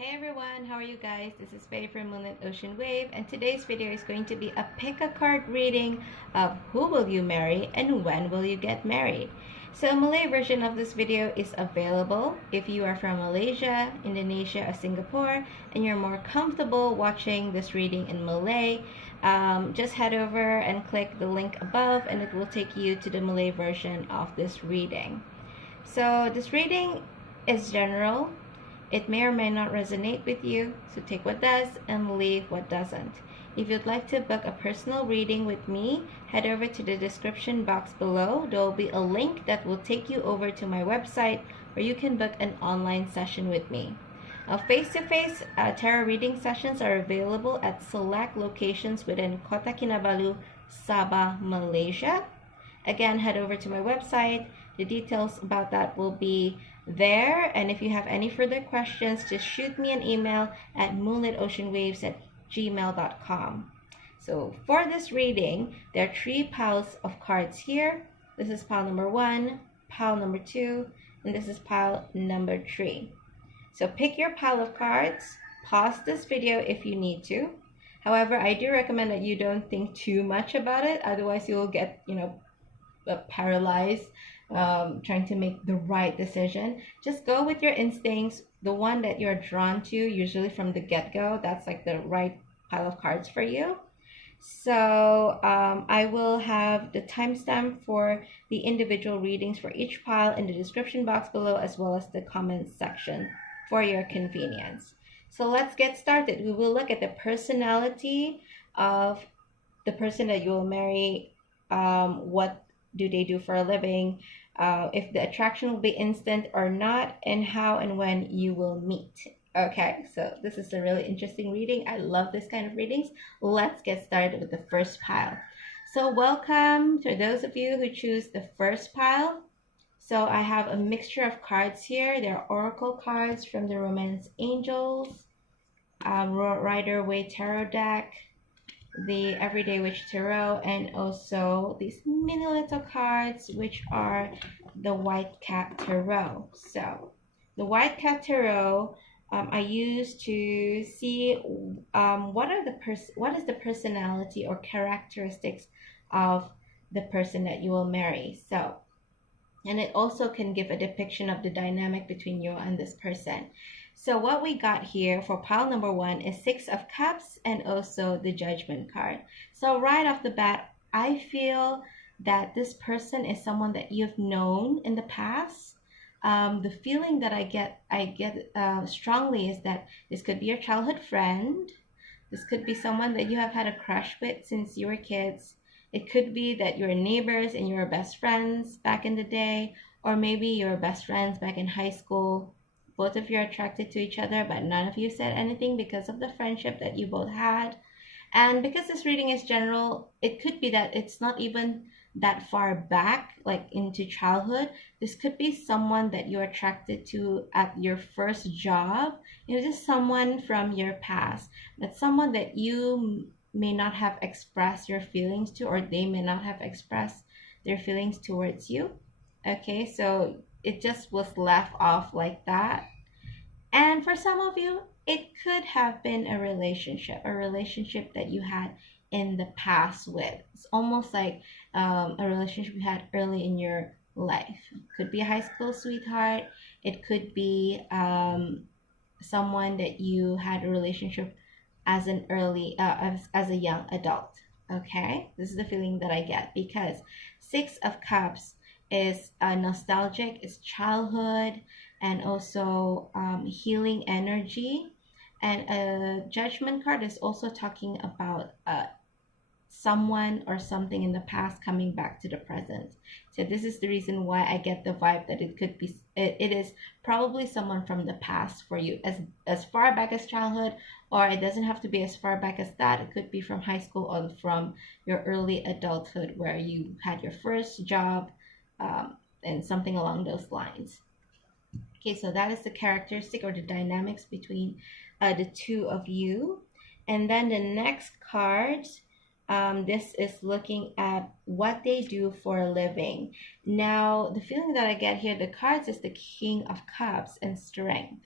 Hey everyone, how are you guys? This is Faye from Moonlit Ocean Wave, and today's video is going to be a pick a card reading of who will you marry and when will you get married. So a Malay version of this video is available if you are from Malaysia, Indonesia, or Singapore, and you're more comfortable watching this reading in Malay. Just head over and click the link above and it will take you to the Malay version of this reading. So this reading is general. It may or may not resonate with you, so take what does and leave what doesn't. If you'd like to book a personal reading with me, head over to the description box below. There will be a link that will take you over to my website where you can book an online session with me. Face-to-face tarot reading sessions are available at select locations within Kota Kinabalu, Sabah, Malaysia. Again, head over to my website. The details about that will be there, and if you have any further questions, just shoot me an email at moonlitoceanwaves@gmail.com. So for this reading, there are 3 piles of cards here. This is pile number 1, pile number 2, and this is pile number 3. So pick your pile of cards, pause this video if you need to. However, I do recommend that you don't think too much about it, otherwise you will get, paralyzed trying to make the right decision. Just go with your instincts, the one that you're drawn to, usually from the get-go. That's like the right pile of cards for you. So I will have the timestamp for the individual readings for each pile in the description box below, as well as the comments section for your convenience. So let's get started. We will look at the personality of the person that you will marry. What do they do for a living, if the attraction will be instant or not, and how and when you will meet. Okay, so this is a really interesting reading. I love this kind of readings. Let's get started with the first pile. So welcome to those of you who choose the first pile. So I have a mixture of cards here. There are oracle cards from the Romance Angels, Rider-Waite Tarot deck, the Everyday Witch Tarot, and also these mini little cards which are the White Cat Tarot. So the White Cat Tarot I use to see what is the personality or characteristics of the person that you will marry. So, and it also can give a depiction of the dynamic between you and this person. So what we got here for pile number 1 is 6 of Cups and also the Judgment card. So right off the bat, I feel that this person is someone that you've known in the past. The feeling that I get strongly is that this could be your childhood friend. This could be someone that you have had a crush with since you were kids. It could be that you're neighbors and you were best friends back in the day, or maybe you were best friends back in high school. Both of you are attracted to each other, but none of you said anything because of the friendship that you both had. And because this reading is general, it could be that it's not even that far back, like into childhood. This could be someone that you're attracted to at your first job. Just someone from your past, but someone that you may not have expressed your feelings to, or they may not have expressed their feelings towards you. Okay, so it just was left off like that. And for some of you, it could have been a relationship that you had in the past with. It's almost like a relationship you had early in your life. It could be a high school sweetheart. It could be someone that you had a relationship as an as a young adult. Okay, this is the feeling that I get, because 6 of Cups is nostalgic, is childhood, and also healing energy. And a Judgment card is also talking about someone or something in the past coming back to the present. So this is the reason why I get the vibe that it is probably someone from the past for you, as far back as childhood, or it doesn't have to be as far back as that. It could be from high school or from your early adulthood where you had your first job, and something along those lines. Okay, so that is the characteristic or the dynamics between the two of you. And then the next card, this is looking at what they do for a living. Now, the feeling that I get here, the cards is the King of Cups and Strength.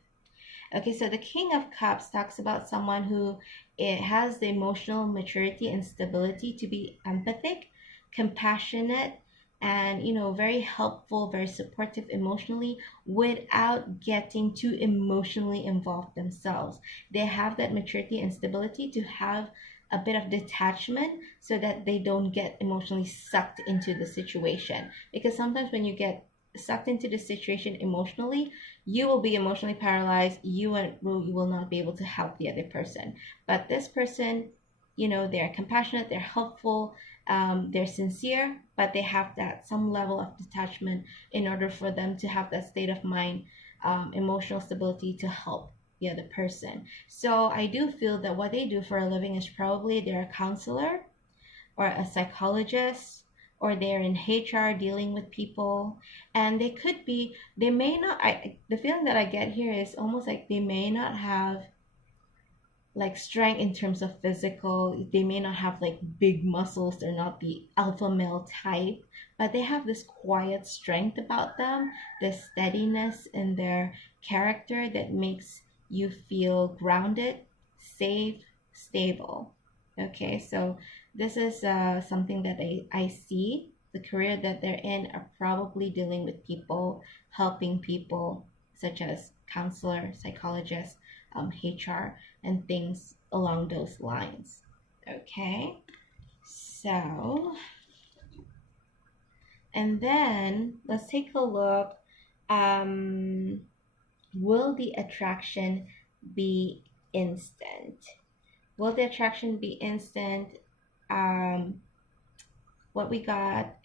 Okay, so the King of Cups talks about someone who it has the emotional maturity and stability to be empathic, compassionate, and very helpful, very supportive emotionally without getting too emotionally involved themselves. They have that maturity and stability to have a bit of detachment so that they don't get emotionally sucked into the situation. Because sometimes when you get sucked into the situation emotionally, you will be emotionally paralyzed. You will not be able to help the other person. But this person, they're compassionate, they're helpful, they're sincere, but they have that some level of detachment in order for them to have that state of mind, emotional stability to help the other person. So I do feel that what they do for a living is probably they're a counselor or a psychologist, or they're in HR dealing with people. And they may not, the feeling that I get here is almost like they may not have like strength in terms of physical. They may not have like big muscles. They're not the alpha male type, but they have this quiet strength about them, this steadiness in their character that makes you feel grounded, safe, stable. Okay, so this is something that I see. The career that they're in are probably dealing with people, helping people, such as counselor, psychologist, HR, and things along those lines. Okay, so, and then let's take a look. Um, will the attraction be instant? Will the attraction be instant? Um, what we got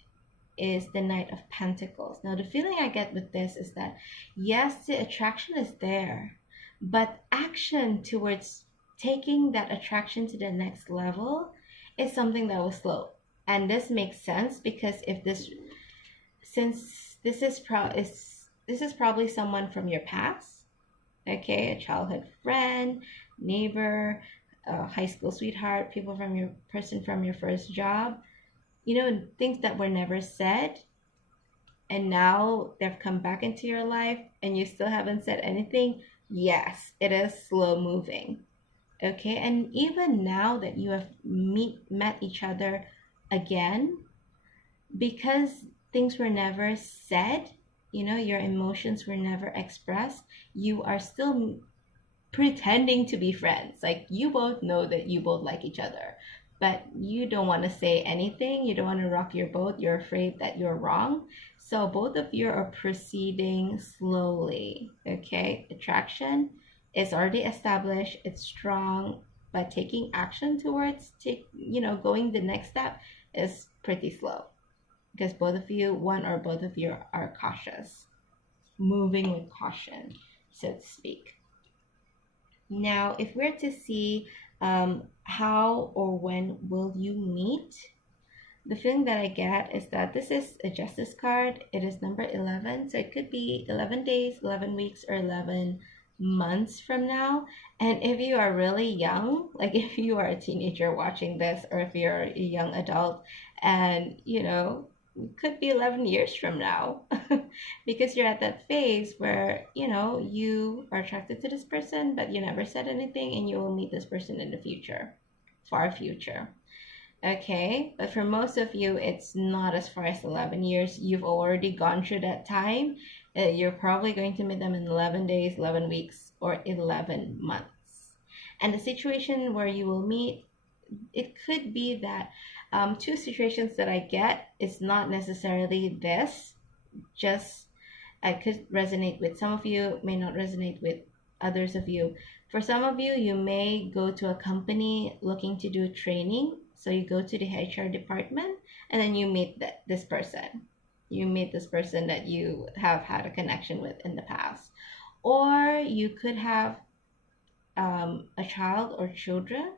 is the Knight of Pentacles. Now, the feeling I get with this is that yes, the attraction is there, but action towards taking that attraction to the next level is something that will slow. And this makes sense because since this is probably someone from your past, okay, a childhood friend, neighbor, high school sweetheart, person from your first job, things that were never said, and now they've come back into your life and you still haven't said anything. Yes, it is slow moving. Okay, and even now that you have met each other again, because things were never said, your emotions were never expressed, you are still pretending to be friends. Like, you both know that you both like each other, but you don't want to say anything. You don't want to rock your boat. You're afraid that you're wrong. So both of you are proceeding slowly. Okay, attraction is already established. It's strong, but taking action towards going the next step is pretty slow because one or both of you are cautious, moving with caution, so to speak. Now, if we're to see how or when will you meet, the feeling that I get is that this is a justice card. It is number 11. So it could be 11 days, 11 weeks, or 11 months from now. And if you are really young, like if you are a teenager watching this, or if you're a young adult, and it could be 11 years from now, because you're at that phase where you are attracted to this person but you never said anything, and you will meet this person in the future, far future. Okay, but for most of you, it's not as far as 11 years. You've already gone through that time. You're probably going to meet them in 11 days, 11 weeks, or 11 months. And the situation where you will meet, it could be that two situations that I get, it's not necessarily this. Just, I could resonate with some of you, may not resonate with others of you. For some of you, you may go to a company looking to do training. So you go to the HR department and then you meet this person. You meet this person that you have had a connection with in the past. Or you could have a child or children,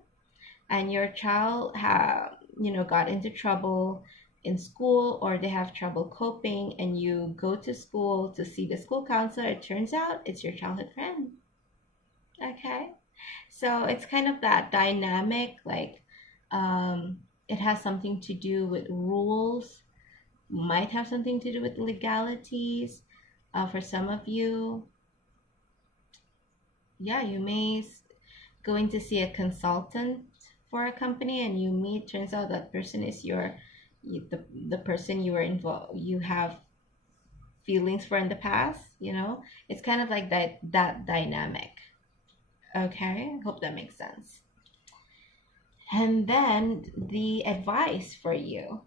and your child got into trouble in school, or they have trouble coping, and you go to school to see the school counselor. It turns out it's your childhood friend. Okay, so it's kind of that dynamic, like it has something to do with rules, might have something to do with legalities. For some of you, yeah, you may going to see a consultant for a company, and you meet, turns out that person is the person you were involved, you have feelings for in the past, you know. It's kind of like that dynamic. Okay, hope that makes sense. And then the advice for you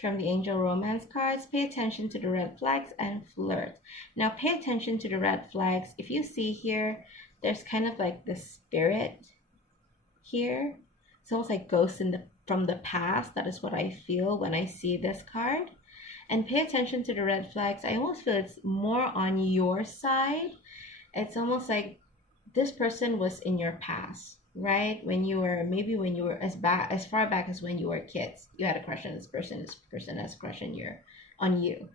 from the angel romance cards: pay attention to the red flags and flirt. Now pay attention to the red flags. If you see here, there's kind of like the spirit here. It's almost like ghosts in the from the past. That is what I feel when I see this card. And pay attention to the red flags. I almost feel it's more on your side. It's almost like this person was in your past, right? When you were, maybe when you were as far back as when you were kids, you had a crush on this person. This person has a crush on you.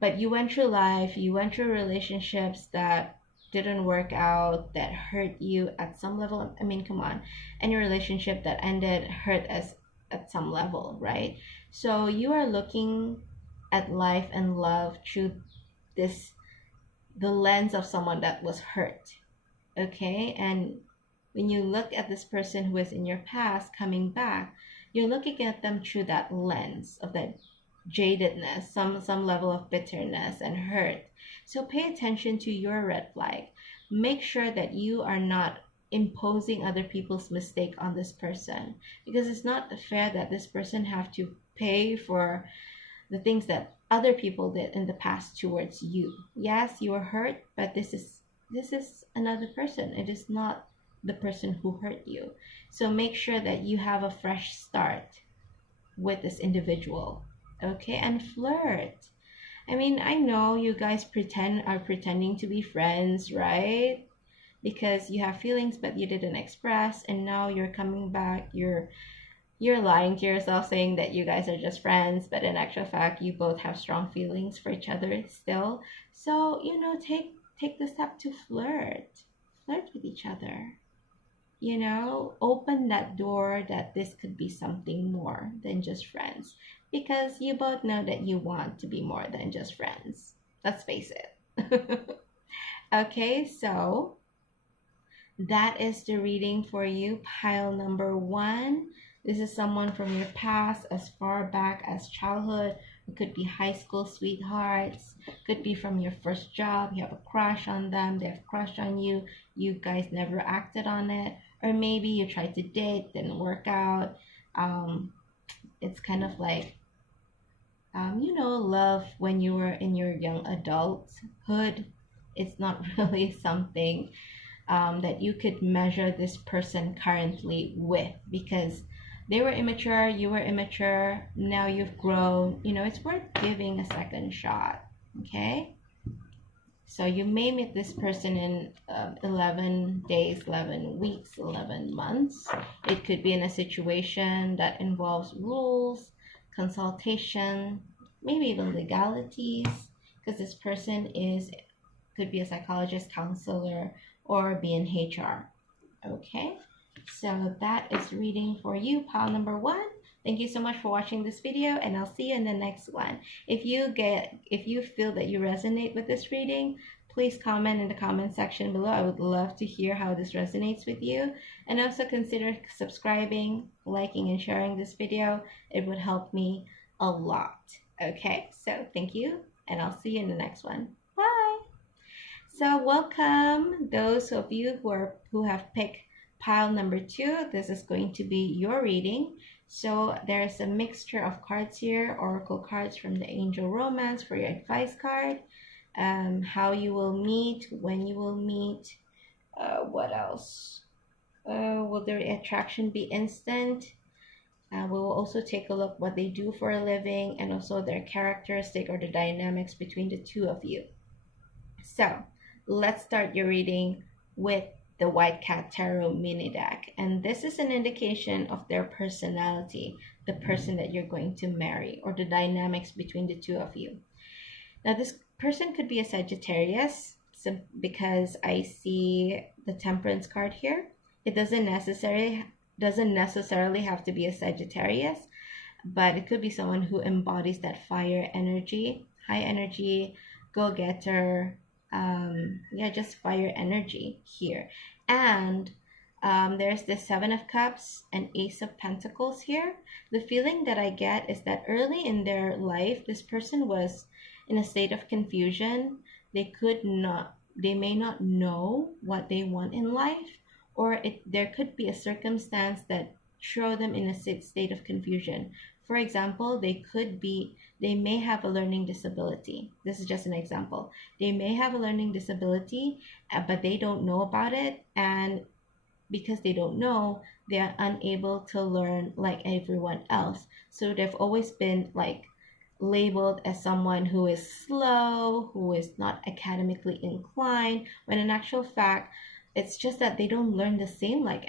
But you went through life, you went through relationships that didn't work out, that hurt you at some level. I mean, come on. Any relationship that ended hurt us at some level, right? So you are looking at life and love through this the lens of someone that was hurt. Okay? And when you look at this person who is in your past coming back, you're looking at them through that lens of that jadedness, some level of bitterness and hurt. So pay attention to your red flag. Make sure that you are not imposing other people's mistake on this person, because it's not fair that this person have to pay for the things that other people did in the past towards you. Yes, you were hurt, but this is another person. It is not the person who hurt you. So make sure that you have a fresh start with this individual. Okay? And flirt. I mean, I know you guys are pretending to be friends, right? Because you have feelings but you didn't express, and now you're coming back, you're lying to yourself saying that you guys are just friends, but in actual fact you both have strong feelings for each other still. So, take the step to flirt with each other. Open that door that this could be something more than just friends, because you both know that you want to be more than just friends. Let's face it. Okay, so that is the reading for you, pile number 1. This is someone from your past, as far back as childhood. It could be high school sweethearts, could be from your first job. You have a crush on them, they have a crush on you, you guys never acted on it, or maybe you tried to date, didn't work out. It's kind of like, love when you were in your young adulthood. It's not really something that you could measure this person currently with, because they were immature, you were immature, now you've grown. It's worth giving a second shot. Okay, so you may meet this person in 11 days, 11 weeks, 11 months. It could be in a situation that involves rules, consultation, maybe even legalities, because this person could be a psychologist, counselor, or be in HR. Okay, so that is reading for you, pile number 1. Thank you so much for watching this video, and I'll see you in the next one. If you feel that you resonate with this reading, please comment in the comment section below. I would love to hear how this resonates with you. And also consider subscribing, liking, and sharing this video. It would help me a lot. Okay, so thank you, and I'll see you in the next one. Bye. So welcome those of you who have picked pile number 2. This is going to be your reading. So there's a mixture of cards here, oracle cards from the angel romance for your advice card, how you will meet, when you will meet, what else? Will their attraction be instant? We will also take a look what they do for a living, and also their characteristic or the dynamics between the two of you. So let's start your reading with the White Cat Tarot mini deck. And this is an indication of their personality, the person that you're going to marry, or the dynamics between the two of you. Now, this person could be a Sagittarius, because I see the Temperance card here. It doesn't necessarily have to be a Sagittarius, but it could be someone who embodies that fire energy, high energy, go-getter, yeah, just fire energy here. And there's the Seven of Cups and Ace of Pentacles here. The feeling that I get is that early in their life, this person was in a state of confusion. They may not know what they want in life, or there could be a circumstance that throw them in a state of confusion. For example, they may have a learning disability. This is just an example. They may have a learning disability, but they don't know about it, and because they don't know, they are unable to learn like everyone else. So they've always been like labeled as someone who is slow, who is not academically inclined, when in actual fact, it's just that they don't learn the same like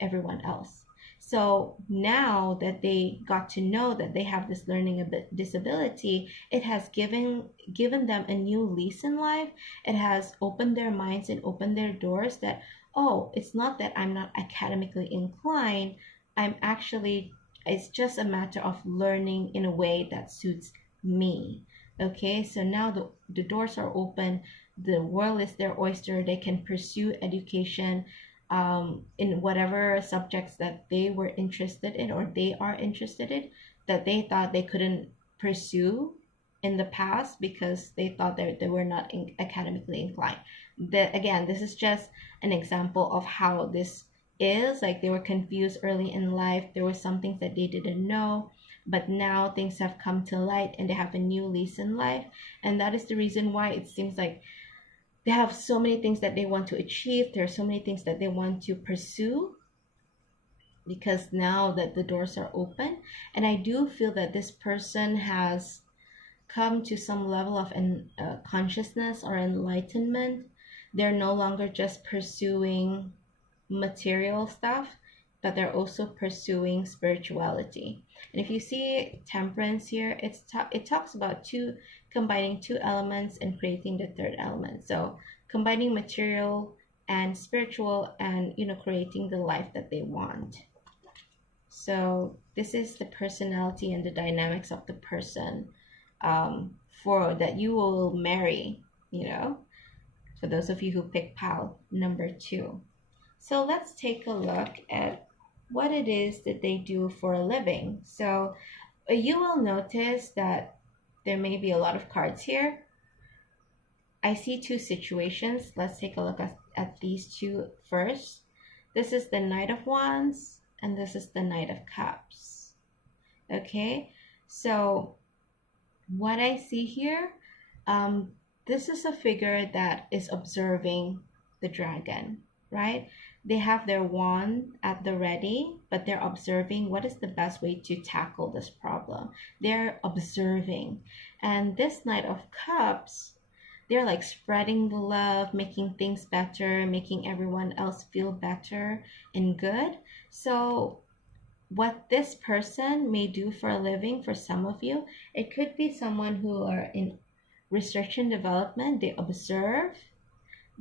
everyone else. So now that they got to know that they have this learning disability, it has given them a new lease in life. It has opened their minds and opened their doors that, oh, it's not that I'm not academically inclined. I'm actually, it's just a matter of learning in a way that suits me. Okay, so now the doors are open. The world is their oyster. They can pursue education in whatever subjects that they were interested in, or they are interested in, that they thought they couldn't pursue in the past because they thought they were not academically inclined. Again, this is just an example of how this is. Like, they were confused early in life. There were some things that they didn't know, but now things have come to light and they have a new lease in life. And that is the reason why it seems like they have so many things that they want to achieve. There are so many things that they want to pursue, because now that the doors are open. And I do feel that this person has come to some level of consciousness or enlightenment. They're no longer just pursuing material stuff, but they're also pursuing spirituality. And if you see temperance here, it talks about combining two elements and creating the third element. So combining material and spiritual, and creating the life that they want. So this is the personality and the dynamics of the person for that you will marry, for those of you who pick pile number 2. So let's take a look at what it is that they do for a living. So you will notice that there may be a lot of cards here. I see 2 situations. Let's take a look at these 2 first. This is the Knight of Wands, and this is the Knight of Cups. Okay, so what I see here, this is a figure that is observing the dragon, right? They have their wand at the ready, but they're observing what is the best way to tackle this problem. They're observing. And this Knight of Cups, they're like spreading the love, making things better, making everyone else feel better and good. So what this person may do for a living, for some of you, it could be someone who are in research and development. They observe,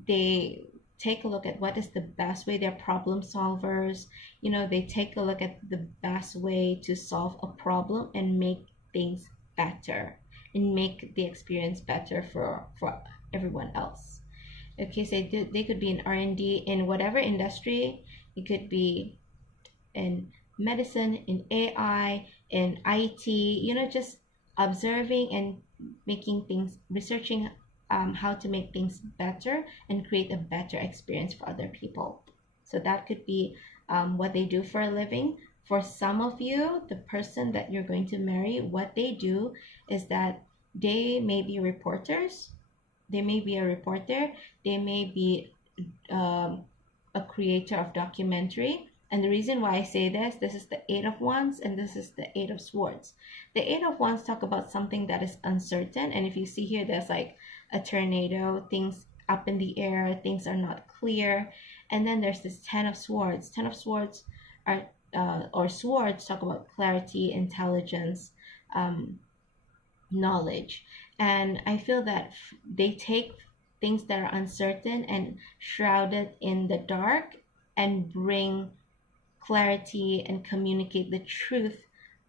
they take a look at what is the best way. They're problem solvers. They take a look at the best way to solve a problem and make things better and make the experience better for everyone else. Okay, so they could be in R&D in whatever industry. It could be in medicine, in AI, in IT, just observing and making things, researching how to make things better and create a better experience for other people. So that could be what they do for a living. For some of you, the person that you're going to marry, what they do is that they may be reporters. They may be a reporter. They may be a creator of documentary. And the reason why I say this is the 8 of Wands and this is the 8 of Swords. The 8 of Wands talk about something that is uncertain. And if you see here, there's like a tornado, things up in the air, things are not clear. And then there's this 10 of Swords. 10 of Swords are, or swords talk about clarity, intelligence, knowledge. And I feel that they take things that are uncertain and shrouded in the dark and bring clarity and communicate the truth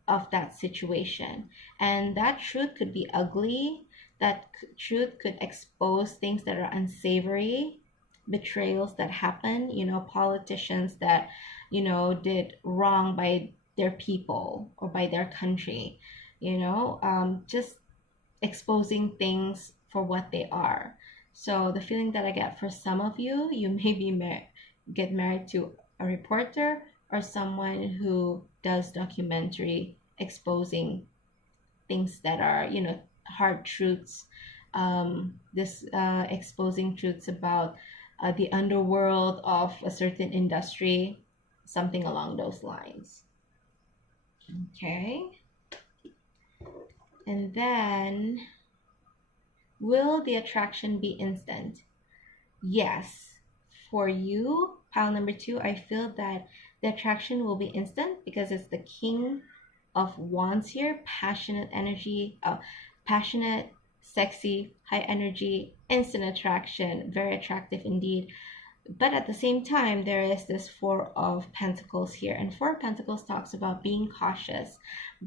of that situation. And that truth could be ugly, that truth could expose things that are unsavory, betrayals that happen, politicians that, did wrong by their people or by their country, just exposing things for what they are. So the feeling that I get for some of you, you may be get married to a reporter or someone who does documentary exposing things that are, hard truths. This exposing truths about the underworld of a certain industry, something along those lines. Okay. And then, will the attraction be instant? Yes. For you, pile number 2, I feel that the attraction will be instant because it's the King of Wands here. Passionate energy, passionate, sexy, high energy, instant attraction, very attractive indeed. But at the same time, there is this Four of Pentacles here. And Four of Pentacles talks about being cautious,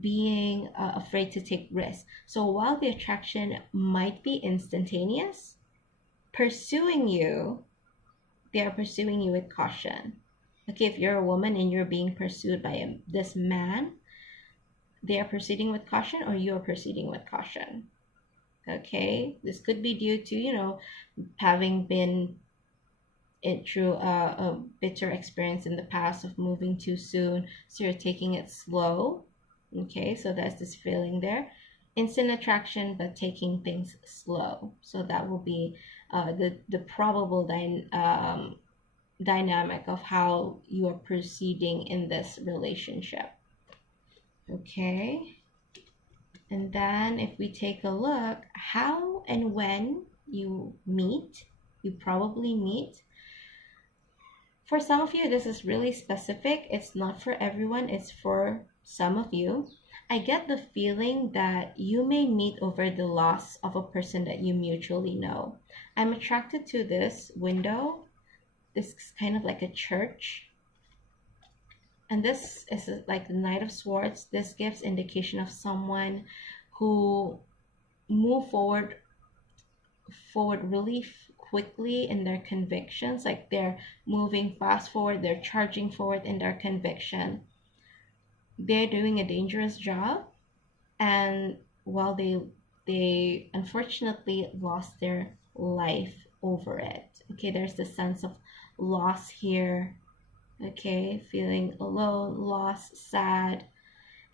being afraid to take risks. So while the attraction might be instantaneous, pursuing you, they are pursuing you with caution. Okay, if you're a woman and you're being pursued by this man, they are proceeding with caution or you are proceeding with caution. Okay, this could be due to, having been through a bitter experience in the past of moving too soon, so you're taking it slow. Okay, so that's this feeling there. Instant attraction, but taking things slow. So that will be the probable dynamic of how you are proceeding in this relationship. Okay. And then if we take a look, how and when you probably meet. For some of you, this is really specific. It's not for everyone. It's for some of you. I get the feeling that you may meet over the loss of a person that you mutually know. I'm attracted to this window. This is kind of like a church. And this is like the Knight of Swords. This gives indication of someone who move forward really quickly in their convictions, like they're moving fast forward, they're charging forward in their conviction. They're doing a dangerous job, and well, they unfortunately lost their life over it. Okay, there's the sense of loss here. Okay, feeling alone, lost, sad.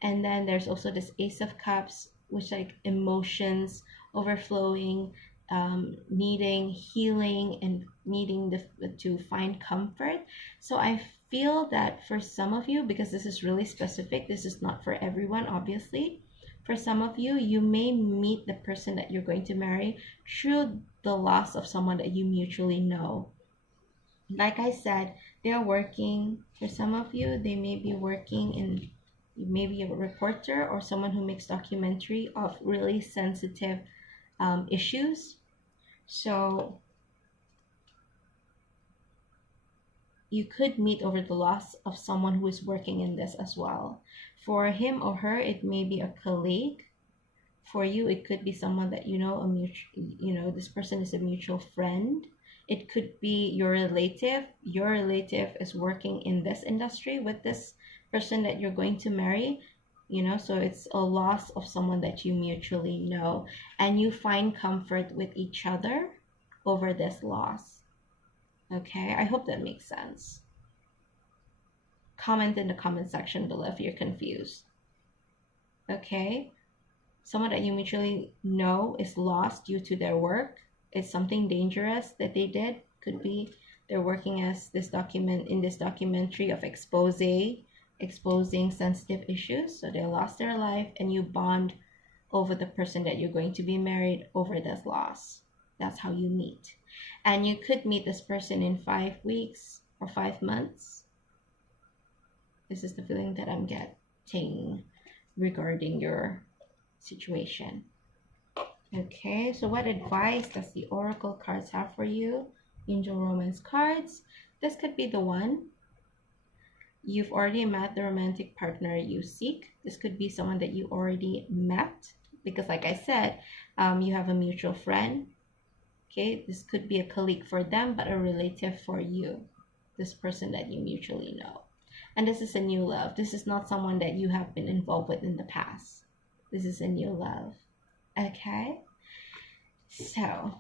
And then there's also this Ace of Cups, which like emotions overflowing, needing healing and needing to find comfort. So I feel that for some of you, because this is really specific, this is not for everyone, obviously. For some of you, you may meet the person that you're going to marry through the loss of someone that you mutually know. Like I said, they're working. For some of you, they may be working in, maybe a reporter or someone who makes documentary of really sensitive issues. So you could meet over the loss of someone who is working in this as well. For him or her, it may be a colleague. For you, it could be someone that this person is a mutual friend. It could be your relative. Your relative is working in this industry with this person that you're going to marry. So it's a loss of someone that you mutually know, and you find comfort with each other over this loss. Okay, I hope that makes sense. Comment in the comment section below if you're confused. Okay, someone that you mutually know is lost due to their work. It's something dangerous that they did. Could be they're working as this documentary of exposing sensitive issues, so they lost their life, and you bond over the person that you're going to be married over this loss. That's how you meet. And you could meet this person in 5 weeks or 5 months. This is the feeling that I'm getting regarding your situation. Okay, so what advice does the Oracle cards have for you? Angel Romance cards. This could be the one. You've already met the romantic partner you seek. This could be someone that you already met, because like I said, You have a mutual friend. Okay, this could be a colleague for them, but a relative for you, this person that you mutually know. And this is a new love. This is not someone that you have been involved with in the past. This is a new love. Okay, so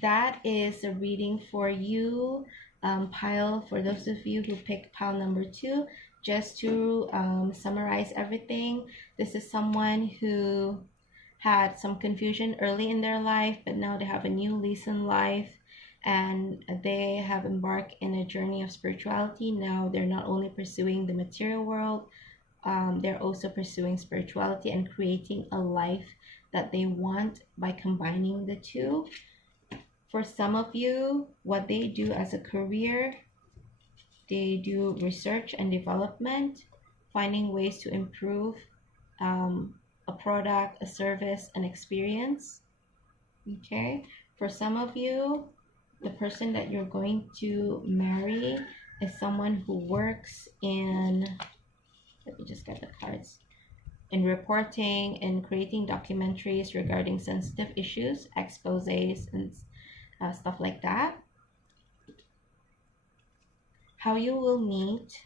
that is a reading for you. Pile, for those of you who picked pile number 2, just to summarize everything, this is someone who had some confusion early in their life, but now they have a new lease in life, and they have embarked in a journey of spirituality. Now they're not only pursuing the material world, they're also pursuing spirituality and creating a life that they want by combining the two. For some of you, what they do as a career, they do research and development, finding ways to improve a product, a service, an experience. Okay, for some of you, the person that you're going to marry is someone who works in, let me just get the cards, in reporting and creating documentaries regarding sensitive issues, exposés, and stuff like that. How you will meet,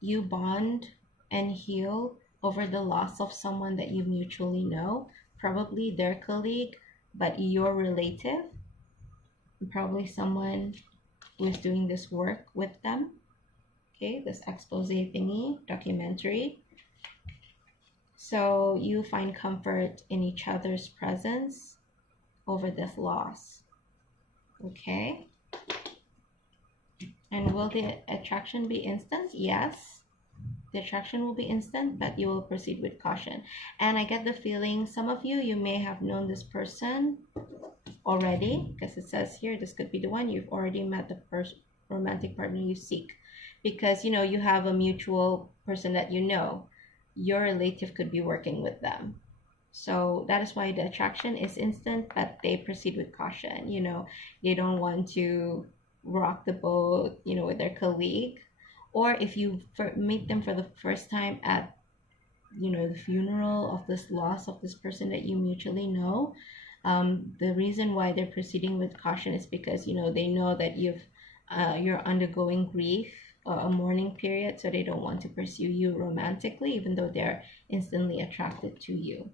you bond and heal over the loss of someone that you mutually know, probably their colleague, but your relative, probably someone who is doing this work with them. Okay, this expose thingy, documentary. So you find comfort in each other's presence over this loss. Okay. And will the attraction be instant? Yes. The attraction will be instant, but you will proceed with caution. And I get the feeling some of you, you may have known this person already, because it says here this could be the one. You've already met the romantic partner you seek, because you know you have a mutual person that you know. Your relative could be working with them, so that is why the attraction is instant, but they proceed with caution. You know, they don't want to rock the boat, you know, with their colleague. Or if you meet them for the first time at, you know, the funeral of this loss of this person that you mutually know, the reason why they're proceeding with caution is because, you know, they know that you're undergoing grief, a mourning period, so they don't want to pursue you romantically, even though they're instantly attracted to you.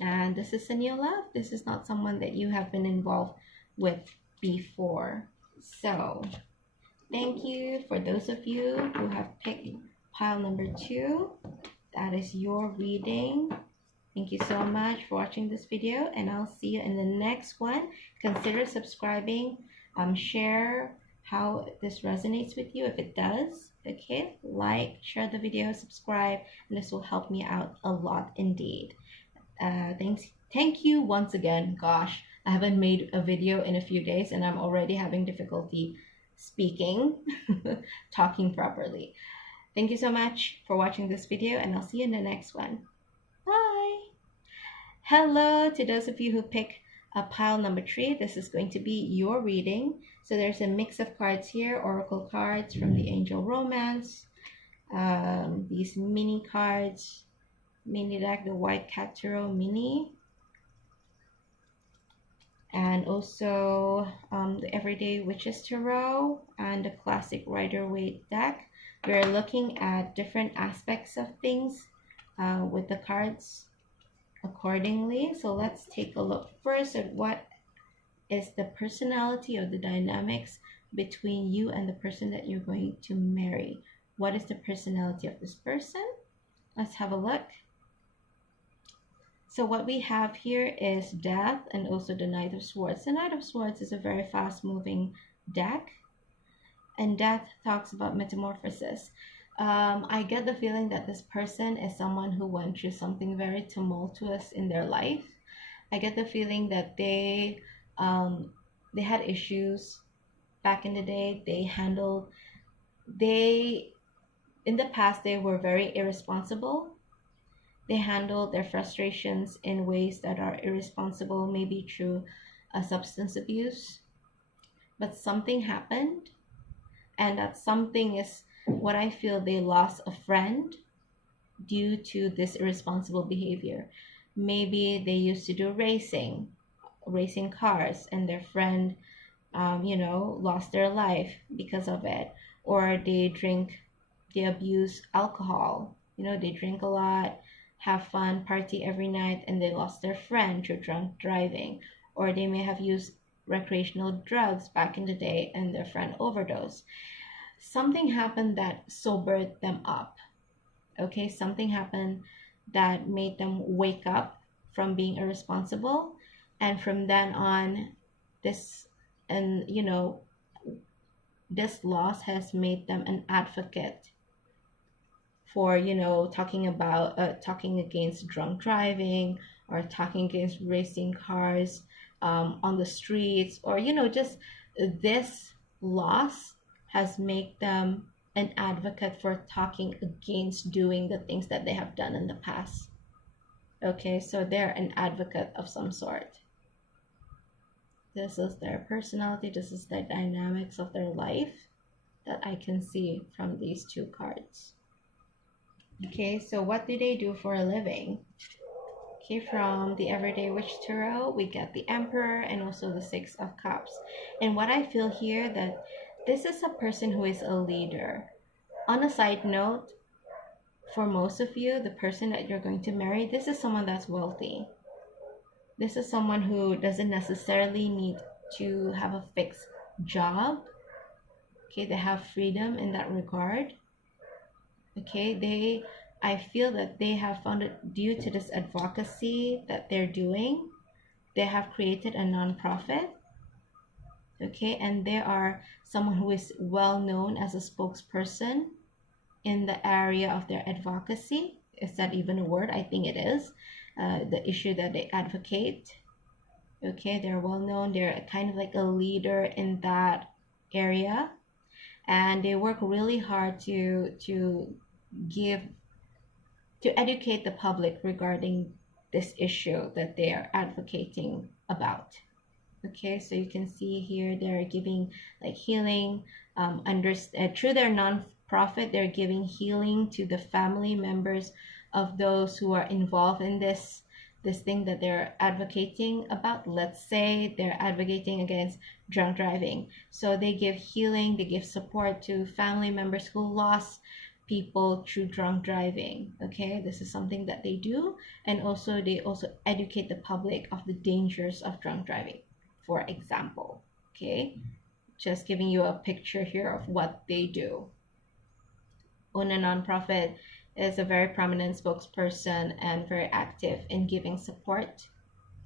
And this is a new love. This is not someone that you have been involved with before. So thank you for those of you who have picked pile number 2. That is your reading. Thank you so much for watching this video, and I'll see you in the next one. Consider subscribing, share how this resonates with you if it does. Okay, like, share the video, subscribe, and this will help me out a lot indeed. Thank you once again. Gosh, I haven't made a video in a few days and I'm already having difficulty speaking, talking properly. Thank you so much for watching this video, and I'll see you in the next one. Bye. Hello to those of you who pick a pile number 3. This is going to be your reading. So there's a mix of cards here, oracle cards from the Angel Romance, these mini cards, mini deck, the White Cat Tarot mini, and also the Everyday Witches Tarot and the classic Rider-Waite deck. We're looking at different aspects of things with the cards accordingly. So let's take a look first at what is the personality or the dynamics between you and the person that you're going to marry. What is the personality of this person? Let's have a look. So what we have here is Death and also the Knight of Swords. The Knight of Swords is a very fast-moving deck, and Death talks about metamorphosis. I get the feeling that this person is someone who went through something very tumultuous in their life. I get the feeling that they had issues back in the day. In the past, they were very irresponsible. They handled their frustrations in ways that are irresponsible, maybe through substance abuse. But something happened, and that something is what I feel. They lost a friend, due to this irresponsible behavior. Maybe they used to do racing cars, and their friend, lost their life because of it. Or they abuse alcohol. They drink a lot, have fun, party every night, and they lost their friend through drunk driving. Or they may have used recreational drugs back in the day and their friend overdosed. Something happened that sobered them up. Okay, something happened that made them wake up from being irresponsible. And from then on, this and this loss has made them an advocate for talking against drunk driving, or talking against racing cars on the streets, or just this loss has made them an advocate for talking against doing the things that they have done in the past. Okay, so they're an advocate of some sort. This is their personality, this is the dynamics of their life that I can see from these two cards. Okay, so what do they do for a living? Okay, from the Everyday Witch Tarot, we get the Emperor and also the Six of Cups. And what I feel here, that this is a person who is a leader. On a side note, for most of you, the person that you're going to marry, this is someone that's wealthy. This is someone who doesn't necessarily need to have a fixed job. Okay, they have freedom in that regard. Okay, I feel that they have found it, due to this advocacy that they're doing, they have created a non-profit. Okay, and they are someone who is well known as a spokesperson in the area of their advocacy. Is that even a word? I think it is. The issue that they advocate. Okay, they're well known. They're kind of like a leader in that area, and they work really hard to educate the public regarding this issue that they are advocating about. Okay, so you can see here they're giving like healing, through their non-profit, they're giving healing to the family members of those who are involved in this thing that they're advocating about. Let's say they're advocating against drunk driving, so they give healing, they give support to family members who lost people through drunk driving. Okay, this is something that they do. And also they also educate the public of the dangers of drunk driving, for example. Okay, just giving you a picture here of what they do. Una Nonprofit is a very prominent spokesperson and very active in giving support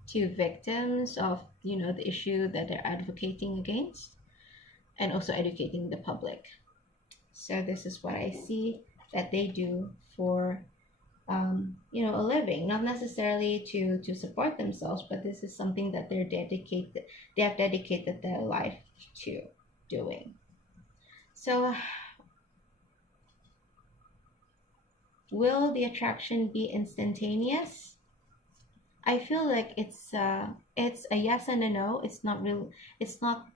to victims of the issue that they're advocating against, and also educating the public. So this is what I see that they do for a living, not necessarily to support themselves, but this is something that they have dedicated their life to doing. So will the attraction be instantaneous? I feel like it's a yes and a no. It's not real. It's not.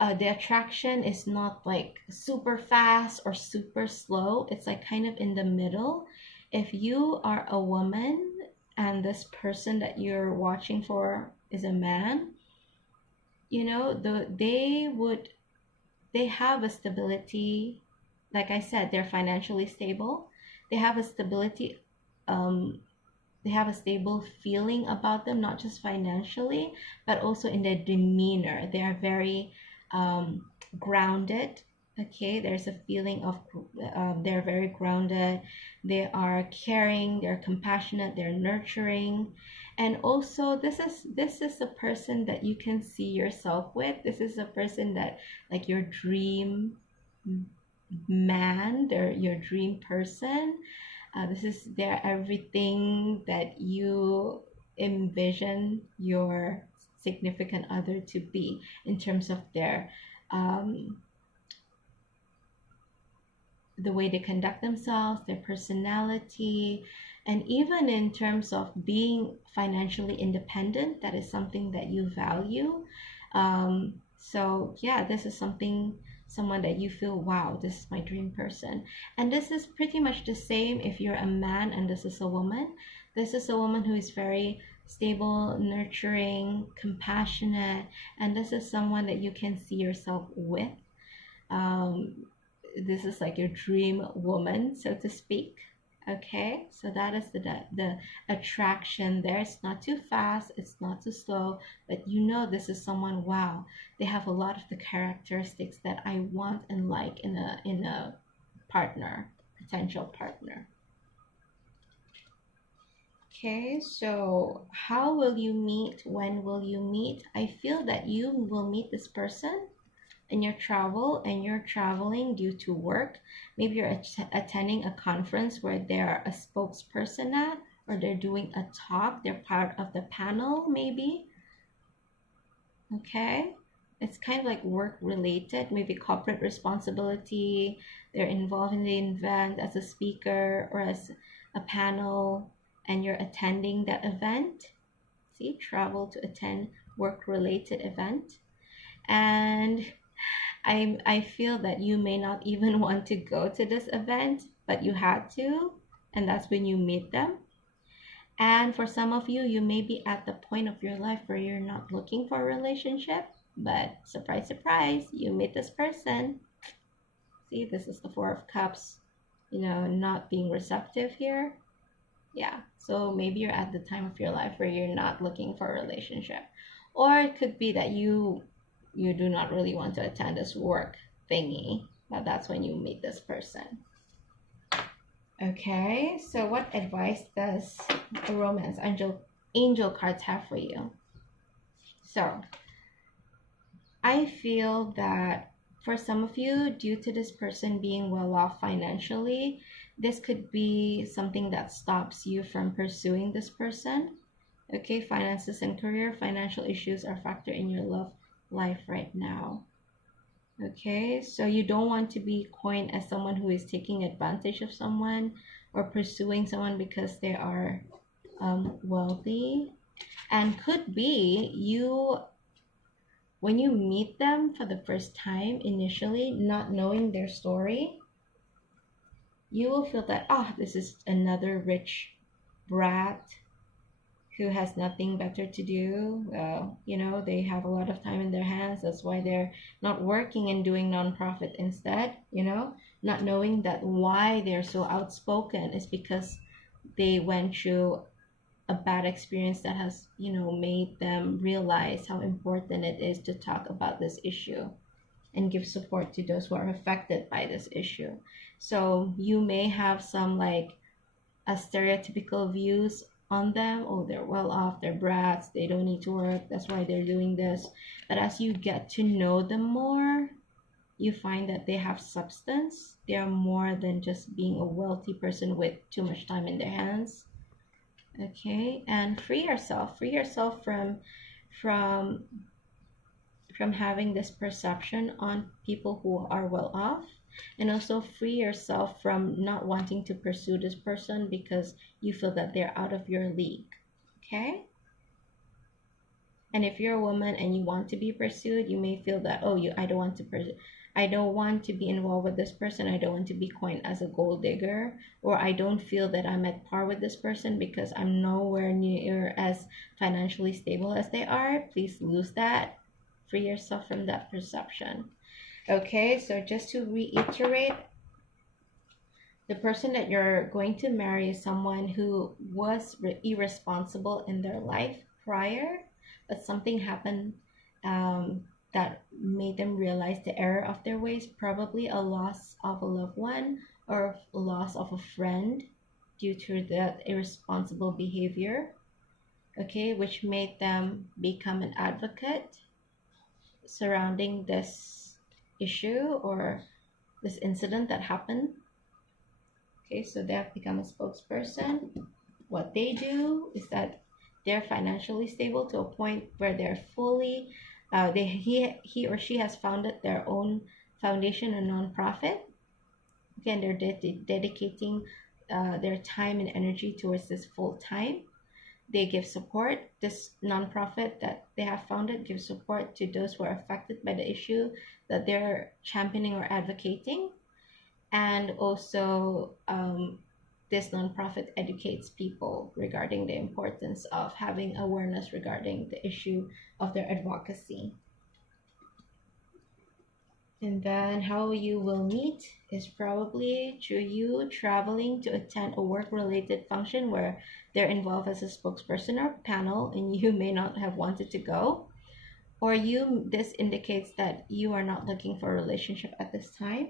The attraction is not like super fast or super slow. It's like kind of in the middle. If you are a woman and this person that you're watching for is a man, they have a stability. Like I said, they're financially stable. They have a stability. They have a stable feeling about them, not just financially, but also in their demeanor. They are very grounded. Okay, there's a feeling of they're very grounded. They are caring, they're compassionate, they're nurturing. And also this is a person that you can see yourself with. This is a person that, like, your dream man, they're your dream person. They're everything that you envision your significant other to be, in terms of their the way they conduct themselves, their personality, and even in terms of being financially independent. That is something that you value. So yeah, this is something someone that you feel, wow, this is my dream person. And this is pretty much the same if you're a man and this is a woman. This is a woman who is very stable, nurturing, compassionate, and this is someone that you can see yourself with. um, this is like your dream woman, so to speak. Okay, so that is the attraction there. It's not too fast, it's not too slow, but you know this is someone, wow, they have a lot of the characteristics that I want and like in a partner, potential partner. Okay, so how will you meet? When will you meet? I feel that you will meet this person in your travel, and you're traveling due to work. Maybe you're attending a conference where they're a spokesperson at, or they're doing a talk, they're part of the panel maybe. Okay, it's kind of like work related, maybe corporate responsibility. They're involved in the event as a speaker or as a panel, and you're attending that event. See, travel to attend work related event. And I feel that you may not even want to go to this event, but you had to, and that's when you meet them. And for some of you, you may be at the point of your life where you're not looking for a relationship, but surprise, surprise, you meet this person. See, this is the Four of Cups, not being receptive here. Yeah, so maybe you're at the time of your life where you're not looking for a relationship. Or it could be that you do not really want to attend this work thingy, but that's when you meet this person. Okay, so what advice does the romance angel cards have for you? So I feel that for some of you, due to this person being well off financially, this could be something that stops you from pursuing this person. Okay, finances and career, financial issues are a factor in your love life right now. Okay, so you don't want to be coined as someone who is taking advantage of someone or pursuing someone because they are wealthy. And could be you, when you meet them for the first time initially, not knowing their story, you will feel that, oh, this is another rich brat who has nothing better to do. They have a lot of time in their hands. That's why they're not working and doing nonprofit instead. Not knowing that why they're so outspoken is because they went through a bad experience that has, made them realize how important it is to talk about this issue and give support to those who are affected by this issue. So you may have some like a stereotypical views on them. Oh, they're well off, they're brats, they don't need to work, that's why they're doing this. But as you get to know them more, you find that they have substance. They are more than just being a wealthy person with too much time in their hands. Okay, and free yourself from having this perception on people who are well off, and also free yourself from not wanting to pursue this person because you feel that they're out of your league. Okay, and if you're a woman and you want to be pursued, you may feel that, oh, I don't want to I don't want to be involved with this person. I don't want to be coined as a gold digger, or I don't feel that I'm at par with this person because I'm nowhere near as financially stable as they are. Please lose that. Free yourself from that perception. Okay, so just to reiterate, the person that you're going to marry is someone who was irresponsible in their life prior, but something happened that made them realize the error of their ways, probably a loss of a loved one or a loss of a friend due to that irresponsible behavior, okay, which made them become an advocate surrounding this issue or this incident that happened. Okay, so they have become a spokesperson. What they do is that they're financially stable to a point where they're fully he or she has founded their own foundation, a nonprofit. Again, they're dedicating their time and energy towards this full time. they give support. This nonprofit that they have founded gives support to those who are affected by the issue that they're championing or advocating. And also, this nonprofit educates people regarding the importance of having awareness regarding the issue of their advocacy. And then how you will meet is probably through you traveling to attend a work-related function where they're involved as a spokesperson or panel and you may not have wanted to go. Or this indicates that you are not looking for a relationship at this time.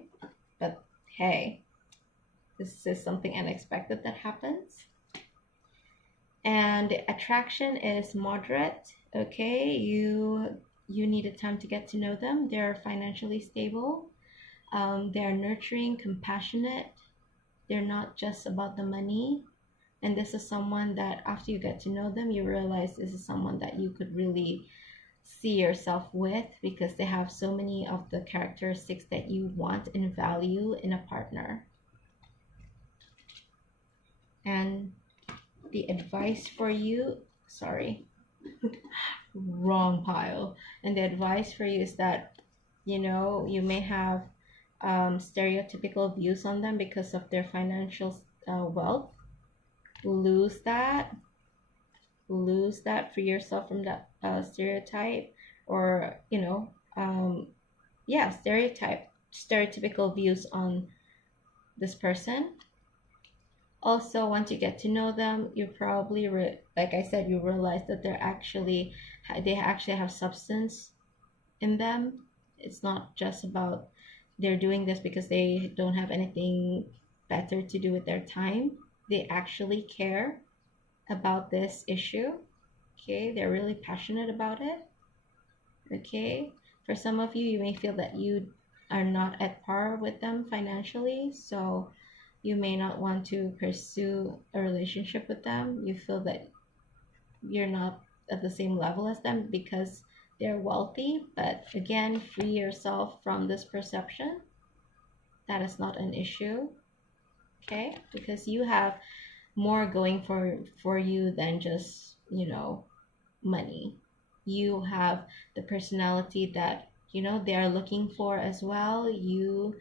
But hey, this is something unexpected that happens. And the attraction is moderate. Okay, you needed time to get to know them. They're financially stable. They're nurturing, compassionate. They're not just about the money. And this is someone that after you get to know them, you realize this is someone that you could really see yourself with because they have so many of the characteristics that you want and value in a partner. And the advice for you, sorry, wrong pile. And the advice for you is that, you may have stereotypical views on them because of their financial wealth. Lose that. Free yourself from that stereotype, or stereotypical views on this person. Also, once you get to know them, you probably like I said, you realize that they actually have substance in them. It's not just about they're doing this because they don't have anything better to do with their time. They actually care about this issue. Okay, they're really passionate about it. Okay, for some of you, you may feel that you are not at par with them financially, so you may not want to pursue a relationship with them. You feel that you're not at the same level as them because they're wealthy. But again, free yourself from this perception. That is not an issue. Okay, because you have more going for you than just money. You have the personality that they are looking for as well. You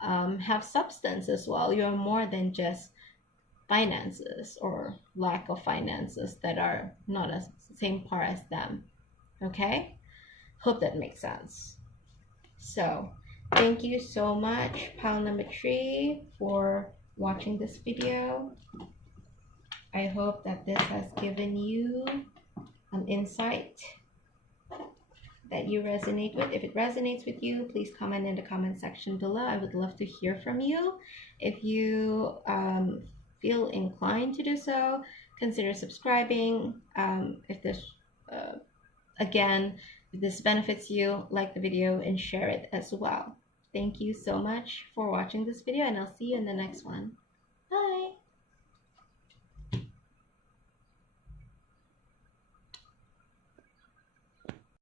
have substance as well. You're more than just finances or lack of finances that are not as same par as them. Okay, hope that makes sense. So thank you so much, pile number 3, for watching this video. I hope that this has given you an insight that you resonate with. If it resonates with you, please comment in the comment section below. I would love to hear from you. If you feel inclined to do so, consider subscribing. If this benefits you, like the video and share it as well. Thank you so much for watching this video, and I'll see you in the next one. Bye.